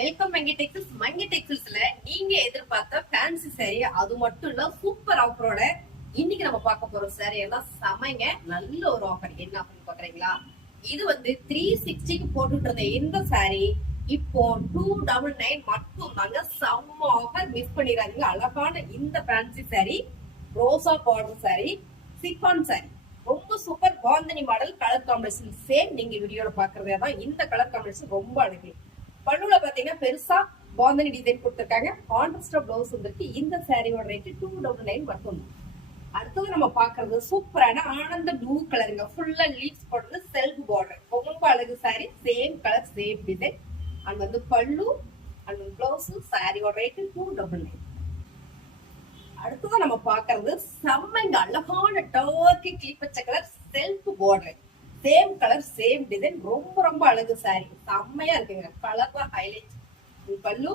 Welcome மங்கி Texas மங்கி டெக்ஸஸ்ல நீங்க எதிர்பார்த்த fancy sorry அது மட்டும் இல்ல சூப்பர் ஆஃபரோட இன்னைக்கு நம்ம பார்க்க போற சாரி எல்லாம் செமைங்க. நல்ல ஒரு ஆஃபர் என்ன அப்படின்னு பாக்குறீங்களா இது வந்து த்ரீ சிக்ஸ்டிக்கு போட்டுட்டு இருந்த இந்த சாரி இப்போ டூ டபுள் நைன் மட்டும் தாங்க செம்ம ஆஃபர் மிஸ் பண்ணிடாதீங்க. அழகான இந்த ஃபேன்சி சாரி ரோசா பார்டர் சாரி சிப்பான் சாரி ரொம்ப super bandhani model colour combination same நீங்க வீடியோல பாக்குறதே தான். இந்த கலர் காம்பினேஷன் ரொம்ப அழகு. பல்லுல பாத்தீங்கன்னா பெருசா பாந்தனி டிசைன் கொடுத்துருக்காங்க. கான்ட்ராஸ்டா பிளவுஸ் வந்துருக்கு. இந்த சாரியோட ரேட்டு டூ டபுள் நைன் மட்டும் அடுத்தது நம்ம பாக்குறது சூப்பரான ஆனந்த ப்ளூ கலருங்க ஃபுல்லா லீவ்ஸ் போடுறது செல்ஃப் பார்டர் ரொம்ப அழகு sari same colour same design and வந்து பல்லு அண்ட் பிளவுஸ் சாரியோட ரேட்டு டூ டபுள் நைன் அடுத்தது நம்ம பாக்குறது செம்மைங்க அழகான Turkey கிளிப்பச்ச colour self border same colour same design ரொம்ப ரொம்ப அழகு சாரி செம்மையா இருக்குங்க. கலர் தான் ஹைலைட் பல்லு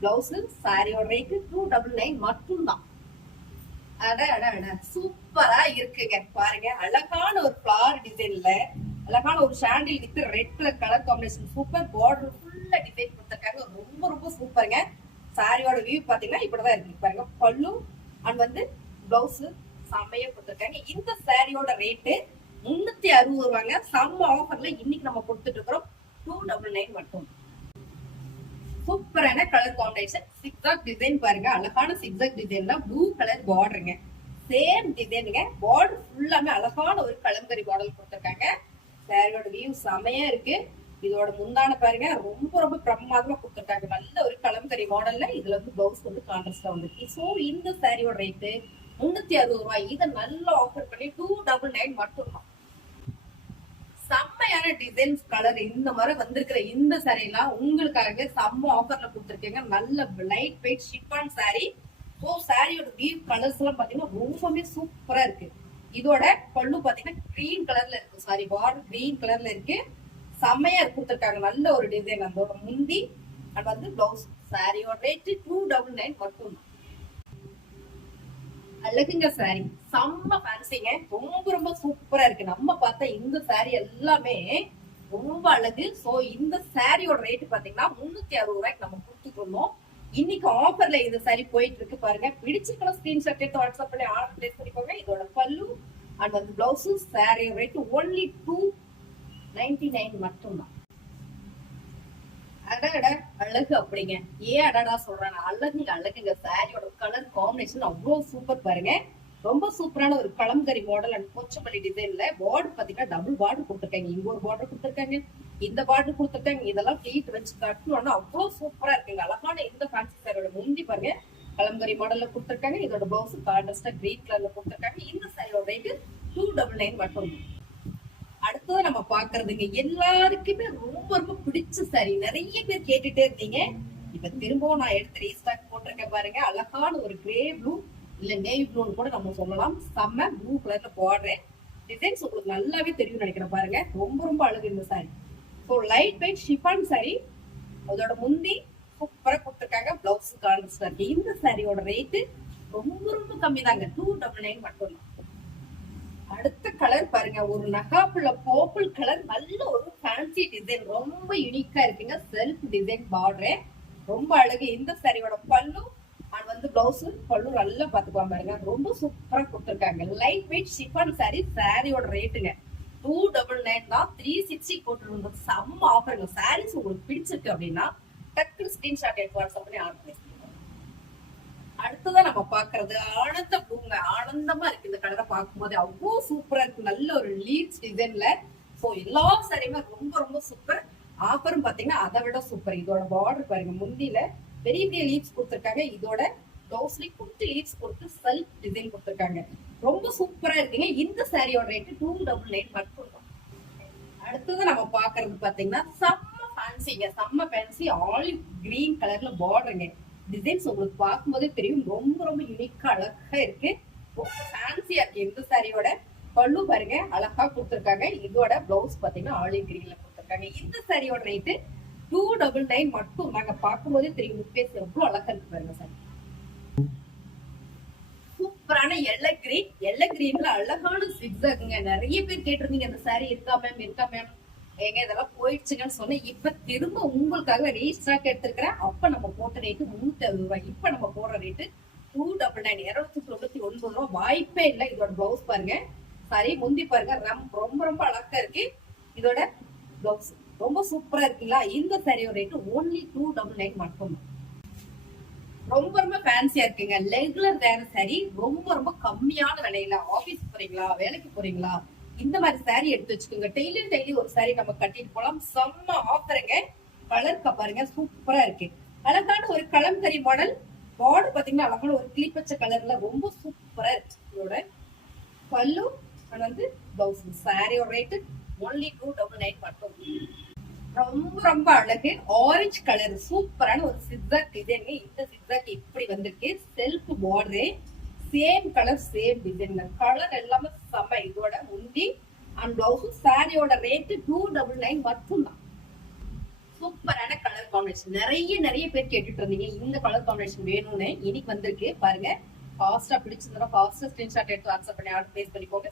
பிளவுஸ் சாரியோட ரேட்டு டூ டபுள் நைன் மட்டும்தான். அட அட அட. சூப்பரா இருக்குங்க. பாருங்க. அழகான ஒரு ஃபிளார் டிசைன்ல அழகான ஒரு sandal with red colour colour combination super border ஃபுல்லா டிசைன் கொடுத்துருக்காங்க. ரொம்ப ரொம்ப சூப்பருங்க சாரியோட வியூ பாத்தீங்கன்னா இப்படிதான் இருக்கு. பாருங்க. பல்லு அண்ட் வந்து பிளவுஸ் செம்மையா கொடுத்துருக்காங்க. இந்த சாரியோட ரேட்டு முன்னூத்தி அறுபது ரூபாங்க. செம்ம ஆஃபர்ல இன்னைக்கு நம்ம கொடுத்துட்டு இருக்கிறோம். டூ டபுள் நைன் மட்டும். சூப்பரான கலர் காம்பினேஷன் சிக்ஸாக் டிசைன் பாருங்க. அழகான சிக்ஸாக் டிசைன்ல ப்ளூ கலர் பார்டருங்க சேம் டிசைனுங்க பார்டர் ஃபுல்லாமே அழகான ஒரு கலங்கரி மாடல் கொடுத்துருக்காங்க. சாரியோட வியூ செமையா இருக்கு. இதோட முந்தான பாருங்க. ரொம்ப ரொம்ப பிரமாதமா கொடுத்துருக்காங்க. நல்ல ஒரு கலங்கரி மாடல்ல இதுல வந்து பிளவுஸ் வந்து கான்ட்ரஸ்டா வந்துருக்கு. ஸோ இந்த சாரியோட ரேட்டு முன்னூத்தி அறுபது ரூபாய். இதை நல்லா ஆஃபர் பண்ணி டூ டபுள் நைன் மட்டும்தான். செம்மையான டிசைன்ஸ் கலர் இந்த மாதிரி வந்திருக்கிற இந்த சாரீலாம் உங்களுக்காக செம்ம ஆஃபர்ல கொடுத்துருக்கீங்க. நல்ல light weight chiffon sari so சாரியோட வீவ் கலர்ஸ் எல்லாம் பாத்தீங்கன்னா ரொம்பவே சூப்பரா இருக்கு. இதோட பல்லு பாத்தீங்கன்னா கிரீன் கலர்ல இருக்கு. சாரி பார்டர் கிரீன் கலர்ல இருக்கு. செம்மையா கொடுத்துருக்காங்க. நல்ல ஒரு டிசைன் அதோட முந்தி அண்ட் வந்து பிளவுஸ் சாரியோட ரேட்டு டூ டபுள் நைன் மட்டும் அழகுங்க சாரி செம்ம ஃபேன்சிங்க ரொம்ப ரொம்ப சூப்பரா இருக்கு. நம்ம பார்த்த இந்த சாரி எல்லாமே ரொம்ப அழகு. சோ இந்த சாரியோட ரேட்டு பாத்தீங்கன்னா முன்னூத்தி அறுபது ரூபாய்க்கு நம்ம கொடுத்துட்டு இருந்தோம். இன்னைக்கு ஆஃபர்ல இந்த சாரி போயிட்டு இருக்கு பாருங்க. பிடிச்சிருக்கிற ஸ்கிரீன்ஷாட் எடுத்து வாட்ஸ்அப் பண்ணி ஆர்டர் பிளேஸ் பண்ணிக்கோங்க. இதோட பல்லு அண்ட் வந்து blouse sari rate only two ninety nine மட்டும்தான். அடடா. அழகு அப்படிங்க. ஏன் அடடா சொல்றாங்க அழகுங்க அழகுங்க. சாரியோட கலர் காம்பினேஷன் அவ்வளவு சூப்பர் பாருங்க. ரொம்ப சூப்பரான ஒரு கலம்கரி மாடல் அண்ட் கொச்சமல்லி டிசைன்ல பார்டர் பாத்தீங்கன்னா டபுள் பார்டர் கொடுத்துருக்காங்க. இங்க ஒரு பார்டர் கொடுத்துருக்காங்க இந்த பார்டர் கொடுத்துருக்காங்க. இதெல்லாம் பிளீட் வச்சு கட்டணும்னா அவ்வளவு சூப்பரா இருக்குங்க. அழகான இந்த ஃபேன்சி சாரியோட முந்தி பாருங்க. கலம்கரி மாடல்ல கொடுத்துருக்காங்க. இதோட பிளவுஸ் கான்ட்ராஸ்டா கிரீன் கலர்ல கொடுத்துருக்காங்க. இந்த சாரியோட ரேட் டூ டபுள் நைன் மட்டும். அடுத்தது நம்ம பாக்குறதுங்க எல்லாருக்குமே ரொம்ப ரொம்ப பிடிச்ச சாரி நிறைய பேர் கேட்டுட்டே இருந்தீங்க. இப்ப திரும்பவும் நான் எடுத்து ரீஸ்டாக் போட்டிருக்கேன் பாருங்க. அழகான ஒரு கிரே ப்ளூ இல்ல நேவி ப்ளூன்னு கூட நம்ம சொல்லலாம். செம்ம ப்ளூ கலர்ல போடுறேன். டிசைன்ஸ் உங்களுக்கு நல்லாவே தெரியும் நினைக்கிறேன் பாருங்க. ரொம்ப ரொம்ப அழகு இந்த sari so light weight chiffon sari அதோட முந்தி சூப்பராக கொடுத்துருக்காங்க. பிளவுஸ் கான்ட்ராஸ்டா இருக்கு இந்த சாரியோட ரேட்டு ரொம்ப ரொம்ப கம்மி தாங்க டூ டபுள் நைன் மட்டும் தான். அடுத்த பாருங்க ஒரு நகாப்புல பர்பிள் கலர் நல்ல ஒரு ஃபேன்சி டிசைன் ரொம்ப யூனிக்கா இருக்குங்க. செல்ஃப் டிசைன் பார்டர் ரொம்ப அழகு. இந்த சாரியோட பல்லு அண்ட் வந்து பிளவுஸ் பல்லு நல்லா பாத்துக்கலாம் பாருங்க. ரொம்ப சூப்பரா கொடுத்துருக்காங்க. லைட் வெயிட் ஷிஃபான் சாரி சாரியோட ரேட்டுங்க டூ டபுள் நைன் தான். த்ரீ சிக்ஸ்டி போட்டுருந்த செம்ம ஆஃபருங்க சாரீஸ் உங்களுக்கு பிடிச்சிருக்கு அப்படின்னா டக்குனு ஸ்கிரீன்ஷாட் எடுத்து வாட்ஸ்அப் பண்ணி ஆர்டர் அடுத்ததான் நம்ம பாக்குறது ஆனந்த பூங்க. ஆனந்தமா இருக்கு இந்த கலரை பார்க்கும்போது. அவ்வளோ சூப்பரா இருக்கு. நல்ல ஒரு லீட்ஸ் டிசைன்ல ஸோ எல்லா சாரியுமே ரொம்ப ரொம்ப சூப்பர் ஆஃபரும் பாத்தீங்கன்னா அதை விட சூப்பர் இதோட பார்டர் பாருங்க. முந்தியில பெரிய பெரிய லீவ்ஸ் கொடுத்துருக்காங்க. இதோட டோஸ்லி குட்டி லீவ்ஸ் கொடுத்து செல்ஃப் டிசைன் கொடுத்துருக்காங்க. ரொம்ப சூப்பரா இருக்குங்க. இந்த சாரியோட ரேட்டு டூ டபுள் நைன் மட்டும் அடுத்தது நம்ம பாக்குறது பாத்தீங்கன்னா செம்ம ஃபேன்சிங்க செம்ம ஃபேன்சி ஆலிவ் கிரீன் கலர்ல பார்டருங்க டிசைன்ஸ் உங்களுக்கு பார்க்கும்போதே தெரியும். ரொம்ப ரொம்ப யூனிக்கா அழகா இருக்கு. ரொம்ப ஃபேன்சியா இருக்கு. இந்த சாரியோட பல்லு பாருங்க. அழகா கொடுத்துருக்காங்க. இதோட பிளவுஸ் பாத்தீங்கன்னா ஆலிவ் கிரீன்ல கொடுத்துருக்காங்க. இந்த சாரியோட ரேட்டு டூ டபுள் நைன் மட்டும் நாங்க பார்க்கும்போதே தெரியும். முப்பேஸ் எவ்வளவு அழகா இருக்கு பாருங்க சார் சூப்பரான எல்லை கிரீன் எல்ல கிரீன்ல அழகான சிக்ஸாக்குங்க நிறைய பேர் கேட்டிருந்தீங்க அந்த சாரி இருக்கா மேம் இருக்கா மேம் ஏங்க இதெல்லாம் போயிடுச்சுங்கன்னு சொன்னேன். இப்ப திரும்ப உங்களுக்காக ரீஸ்டாக் எடுத்திருக்கிறேன். அப்ப நம்ம போட்ட ரேட்டு முன்னூத்தி அறுபது ரூபாய். இப்ப நம்ம போடுற ரேட்டு டூ டபுள் நைன் இருநூத்தி தொண்ணூத்தி ஒன்பது ரூபா வாய்ப்பே இல்லை. இதோட பிளவுஸ் பாருங்க. சரி முந்தி பாருங்க. ரொம்ப ரொம்ப ரொம்ப அழகா இருக்கு. இதோட பிளவுஸ் ரொம்ப சூப்பரா இருக்குங்களா இந்த சரியோட rate only two double nine மட்டும். ரொம்ப ரொம்ப ஃபேன்சியா இருக்குங்க. ரெகுலர் வேற சரி ரொம்ப ரொம்ப கம்மியான விலையில. ஆபீஸ் போறீங்களா? வேலைக்கு போறீங்களா? இந்த மாதிரி சாரி எடுத்து வச்சுக்கோங்க. டெய்லி டெய்லி ஒரு சாரி நம்ம கட்டிட்டு போலாம். செம்ம ஆஃபருங்க கலர் பாருங்க சூப்பரா இருக்கு. அழகான ஒரு கலம்கரி மாடல் பார்டர் பாத்தீங்கன்னா அழகான ஒரு கிளிப்பச்சை கலர்ல ரொம்ப சூப்பரா இருக்கு இதோட. பல்லு வந்து பிளவுஸ் சாரியோட rate only two double nine மட்டும். ரொம்ப ரொம்ப அழகு. ஆரஞ்சு கலர் சூப்பரான ஒரு சிக்ஸாக் டிசைனுங்க இந்த சிக்ஸாக் இப்படி வந்திருக்கு? Self border same colour same design colour எல்லாமே செம்ம இதோட முந்தி அண்ட் பிளவுஸும் சாரியோட ரேட்டு டூ டபுள் நைன் மட்டும்தான். சூப்பரான கலர் காம்பினேஷன் நிறைய நிறைய பேர் கேட்டுட்டு இருந்தீங்க. இந்த கலர் காம்பினேஷன் வேணும்னு இன்னைக்கு வந்திருக்கு. பாருங்க. ஃபாஸ்டா பிடிச்சிருந்தா ஃபாஸ்டா ஸ்கிரீன்ஷாட் எடுத்து வாட்ஸ்அப் பண்ணி ஆர்டர் பிளேஸ் பண்ணிக்கோங்க.